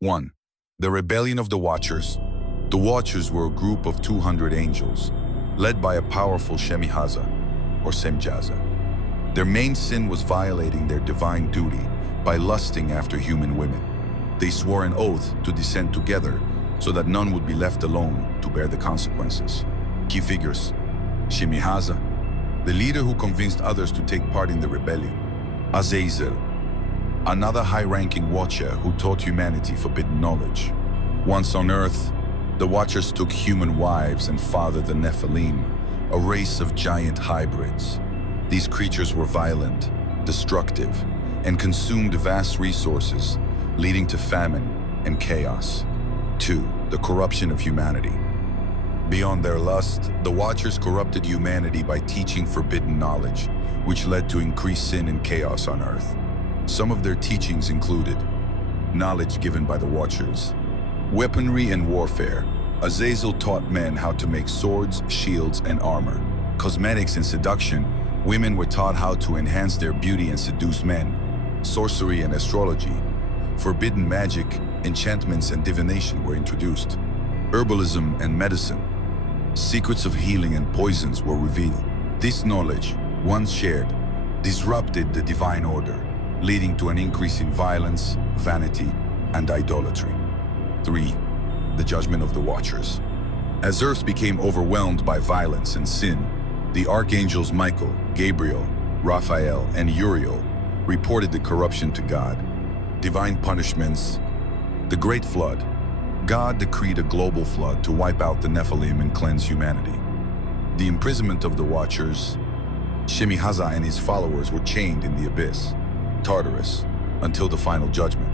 1. The Rebellion of the Watchers. The Watchers were a group of 200 angels, led by a powerful Shemihaza, or Semjaza. Their main sin was violating their divine duty by lusting after human women. They swore an oath to descend together so that none would be left alone to bear the consequences. Key figures: Shemihaza, the leader who convinced others to take part in the rebellion. Azazel, another high-ranking watcher who taught humanity forbidden knowledge. Once on Earth, the Watchers took human wives and fathered the Nephilim, a race of giant hybrids. These creatures were violent, destructive, and consumed vast resources, leading to famine and chaos. 2. The corruption of humanity. Beyond their lust, the Watchers corrupted humanity by teaching forbidden knowledge, which led to increased sin and chaos on Earth. Some of their teachings included knowledge given by the Watchers, weaponry and warfare. Azazel taught men how to make swords, shields, and armor. Cosmetics and seduction. Women were taught how to enhance their beauty and seduce men. Sorcery and astrology. Forbidden magic, enchantments, and divination were introduced. Herbalism and medicine. Secrets of healing and poisons were revealed. This knowledge, once shared, disrupted the divine order, leading to an increase in violence, vanity, and idolatry. 3. The judgment of the Watchers. As Earth became overwhelmed by violence and sin, the archangels Michael, Gabriel, Raphael, and Uriel reported the corruption to God. Divine punishments. The Great Flood. God decreed a global flood to wipe out the Nephilim and cleanse humanity. The imprisonment of the Watchers. Shemihaza and his followers were chained in the abyss, Tartarus, until the final judgment.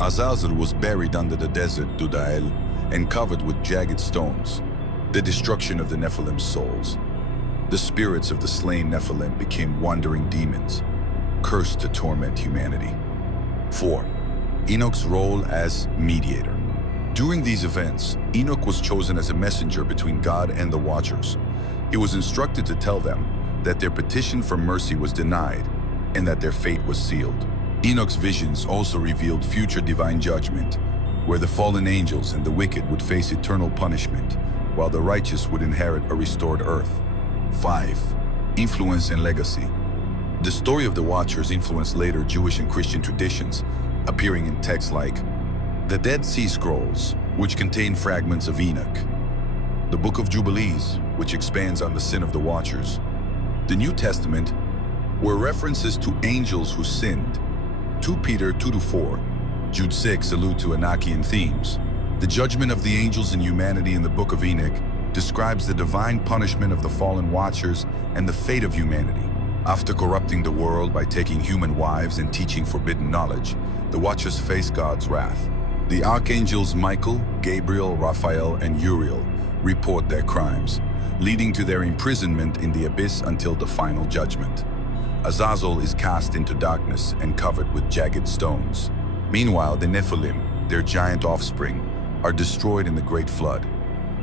Azazel was buried under the desert Dudael and covered with jagged stones. The destruction of the Nephilim's souls. The spirits of the slain Nephilim became wandering demons, cursed to torment humanity. 4. Enoch's role as mediator. During these events, Enoch was chosen as a messenger between God and the Watchers. He was instructed to tell them that their petition for mercy was denied and that their fate was sealed. Enoch's visions also revealed future divine judgment, where the fallen angels and the wicked would face eternal punishment, while the righteous would inherit a restored earth. 5. Influence and legacy. The story of the Watchers influenced later Jewish and Christian traditions, appearing in texts like the Dead Sea Scrolls, which contain fragments of Enoch, the Book of Jubilees, which expands on the sin of the Watchers, the New Testament, where references to angels who sinned, 2 Peter 2-4, Jude 6 allude to Enochian themes. The judgment of the angels and humanity in the Book of Enoch describes the divine punishment of the fallen Watchers and the fate of humanity. After corrupting the world by taking human wives and teaching forbidden knowledge, the Watchers face God's wrath. The archangels Michael, Gabriel, Raphael, and Uriel report their crimes, leading to their imprisonment in the abyss until the final judgment. Azazel is cast into darkness and covered with jagged stones. Meanwhile, the Nephilim, their giant offspring, are destroyed in the Great Flood,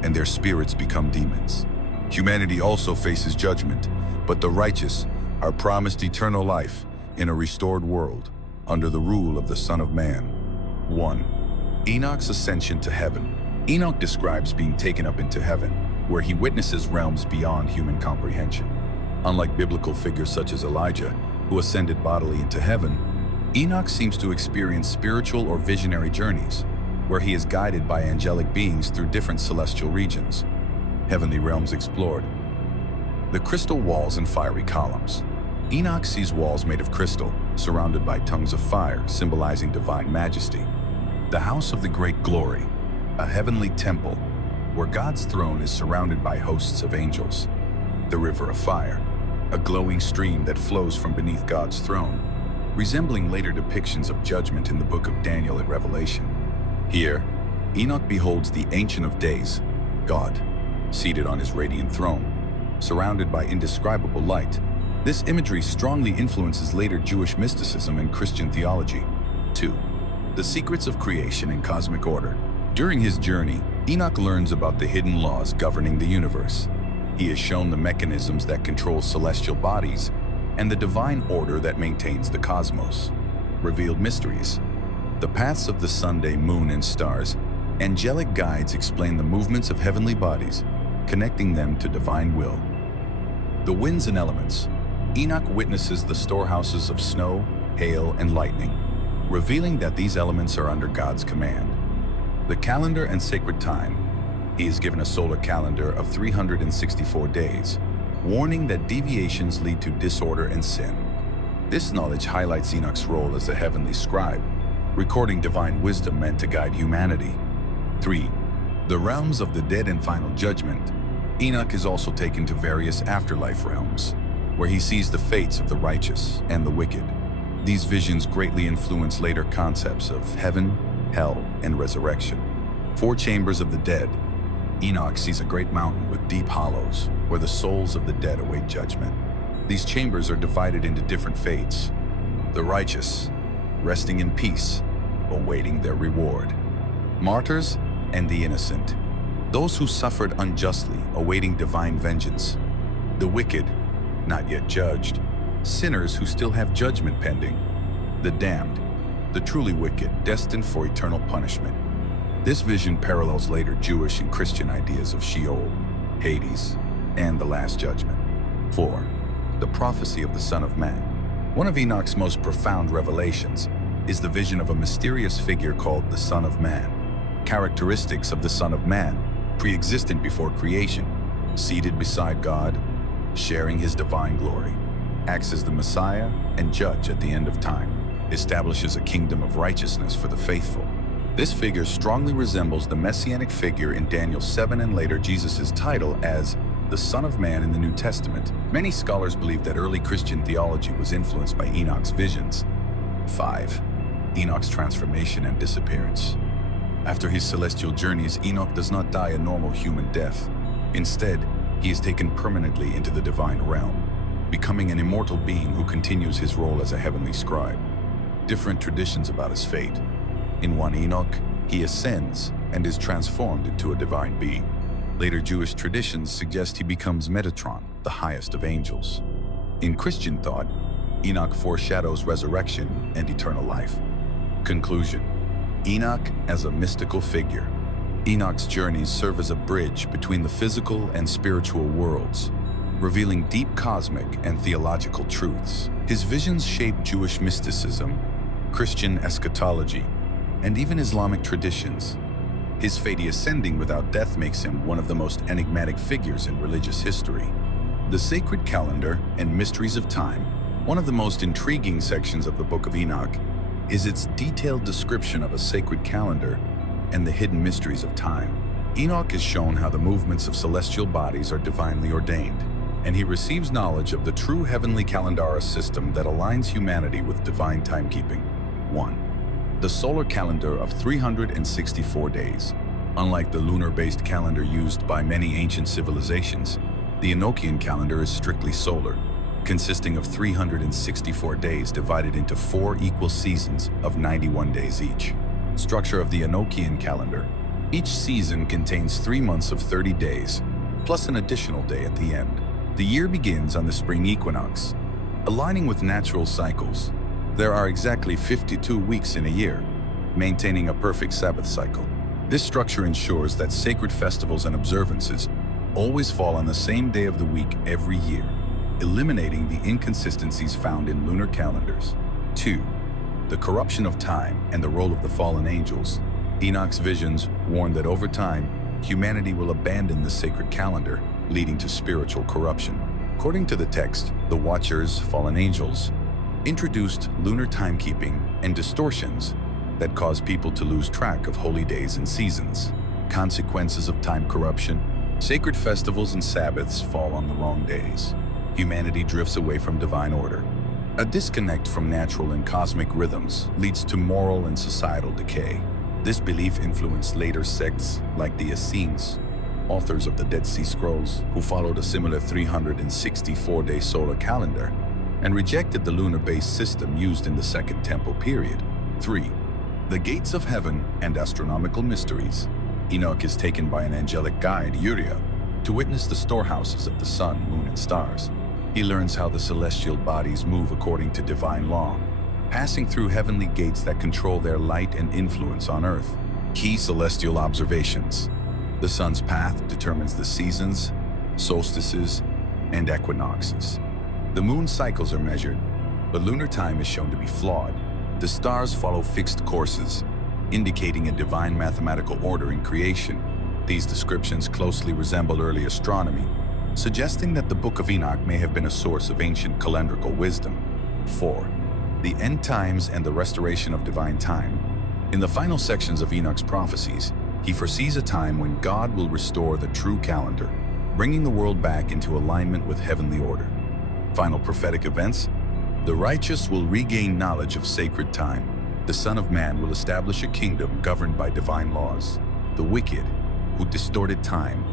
and their spirits become demons. Humanity also faces judgment, but the righteous are promised eternal life in a restored world under the rule of the Son of Man. 1. Enoch's ascension to heaven. Enoch describes being taken up into heaven, where he witnesses realms beyond human comprehension. Unlike biblical figures such as Elijah, who ascended bodily into heaven, Enoch seems to experience spiritual or visionary journeys, where he is guided by angelic beings through different celestial regions. Heavenly realms explored. The crystal walls and fiery columns. Enoch sees walls made of crystal, surrounded by tongues of fire, symbolizing divine majesty. The house of the great glory, a heavenly temple, where God's throne is surrounded by hosts of angels. The river of fire, a glowing stream that flows from beneath God's throne, resembling later depictions of judgment in the book of Daniel and Revelation. Here, Enoch beholds the Ancient of Days, God, seated on his radiant throne, surrounded by indescribable light. This imagery strongly influences later Jewish mysticism and Christian theology. 2. The secrets of creation and cosmic order. During his journey, Enoch learns about the hidden laws governing the universe. He is shown the mechanisms that control celestial bodies and the divine order that maintains the cosmos. Revealed mysteries. The paths of the Sunday, moon, and stars, angelic guides explain the movements of heavenly bodies, connecting them to divine will. The winds and elements. Enoch witnesses the storehouses of snow, hail, and lightning, revealing that these elements are under God's command. The calendar and sacred time. He is given a solar calendar of 364 days, warning that deviations lead to disorder and sin. This knowledge highlights Enoch's role as a heavenly scribe, recording divine wisdom meant to guide humanity. 3. The realms of the dead and final judgment. Enoch is also taken to various afterlife realms, where he sees the fates of the righteous and the wicked. These visions greatly influence later concepts of heaven, hell, and resurrection. 4 chambers of the dead. Enoch sees a great mountain with deep hollows, where the souls of the dead await judgment. These chambers are divided into different fates. The righteous, resting in peace, awaiting their reward. Martyrs and the innocent, those who suffered unjustly, awaiting divine vengeance. The wicked, not yet judged. Sinners who still have judgment pending. The damned, the truly wicked, destined for eternal punishment. This vision parallels later Jewish and Christian ideas of Sheol, Hades, and the Last Judgment. 4. The prophecy of the Son of Man. One of Enoch's most profound revelations is the vision of a mysterious figure called the Son of Man. Characteristics of the Son of Man, pre-existent before creation, seated beside God, sharing his divine glory, acts as the Messiah and judge at the end of time, establishes a kingdom of righteousness for the faithful. This figure strongly resembles the messianic figure in Daniel 7 and later Jesus' title as the Son of Man in the New Testament. Many scholars believe that early Christian theology was influenced by Enoch's visions. 5. Enoch's transformation and disappearance. After his celestial journeys, Enoch does not die a normal human death. Instead, he is taken permanently into the divine realm, becoming an immortal being who continues his role as a heavenly scribe. Different traditions about his fate. In one Enoch, he ascends and is transformed into a divine being. Later Jewish traditions suggest he becomes Metatron, the highest of angels. In Christian thought, Enoch foreshadows resurrection and eternal life. Conclusion. Enoch as a mystical figure. Enoch's journeys serve as a bridge between the physical and spiritual worlds, revealing deep cosmic and theological truths. His visions shape Jewish mysticism, Christian eschatology, and even Islamic traditions. His fate ascending without death makes him one of the most enigmatic figures in religious history. The sacred calendar and mysteries of time. One of the most intriguing sections of the Book of Enoch is its detailed description of a sacred calendar and the hidden mysteries of time. Enoch is shown how the movements of celestial bodies are divinely ordained, and he receives knowledge of the true heavenly calendar system that aligns humanity with divine timekeeping. 1. The solar calendar of 364 days. Unlike the lunar-based calendar used by many ancient civilizations, the Enochian calendar is strictly solar, consisting of 364 days divided into 4 equal seasons of 91 days each. Structure of the Enochian calendar. Each season contains 3 months of 30 days, plus an additional day at the end. The year begins on the spring equinox, aligning with natural cycles. There are exactly 52 weeks in a year, maintaining a perfect Sabbath cycle. This structure ensures that sacred festivals and observances always fall on the same day of the week every year, eliminating the inconsistencies found in lunar calendars. 2. The corruption of time and the role of the fallen angels. Enoch's visions warn that over time, humanity will abandon the sacred calendar, leading to spiritual corruption. According to the text, the Watchers, fallen angels, introduced lunar timekeeping and distortions that cause people to lose track of holy days and seasons. Consequences of time corruption. Sacred festivals and Sabbaths fall on the wrong days. Humanity drifts away from divine order. A disconnect from natural and cosmic rhythms leads to moral and societal decay. This belief influenced later sects like the Essenes, authors of the Dead Sea Scrolls, who followed a similar 364-day solar calendar and rejected the lunar-based system used in the Second Temple period. 3. The gates of heaven and astronomical mysteries. Enoch is taken by an angelic guide, Uriah, to witness the storehouses of the sun, moon, and stars. He learns how the celestial bodies move according to divine law, passing through heavenly gates that control their light and influence on Earth. Key celestial observations. The sun's path determines the seasons, solstices, and equinoxes. The moon's cycles are measured, but lunar time is shown to be flawed. The stars follow fixed courses, indicating a divine mathematical order in creation. These descriptions closely resemble early astronomy, suggesting that the Book of Enoch may have been a source of ancient calendrical wisdom. 4. The end times and the restoration of divine time. In the final sections of Enoch's prophecies, he foresees a time when God will restore the true calendar, bringing the world back into alignment with heavenly order. Final prophetic events. The righteous will regain knowledge of sacred time. The Son of Man will establish a kingdom governed by divine laws. The wicked, who distorted time,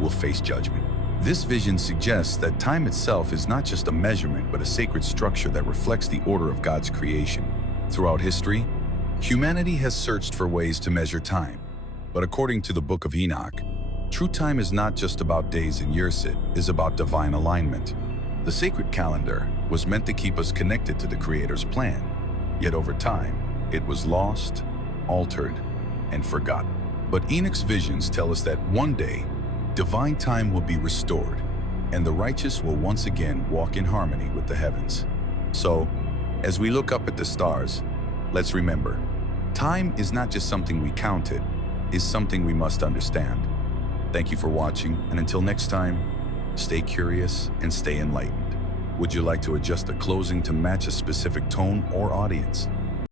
will face judgment. This vision suggests that time itself is not just a measurement, but a sacred structure that reflects the order of God's creation. Throughout history, humanity has searched for ways to measure time. But according to the Book of Enoch, true time is not just about days and years, it is about divine alignment. The sacred calendar was meant to keep us connected to the Creator's plan. Yet over time, it was lost, altered, and forgotten. But Enoch's visions tell us that one day, divine time will be restored, and the righteous will once again walk in harmony with the heavens. So, as we look up at the stars, let's remember, time is not just something we count, it is something we must understand. Thank you for watching, and until next time, stay curious and stay enlightened. Would you like to adjust the closing to match a specific tone or audience?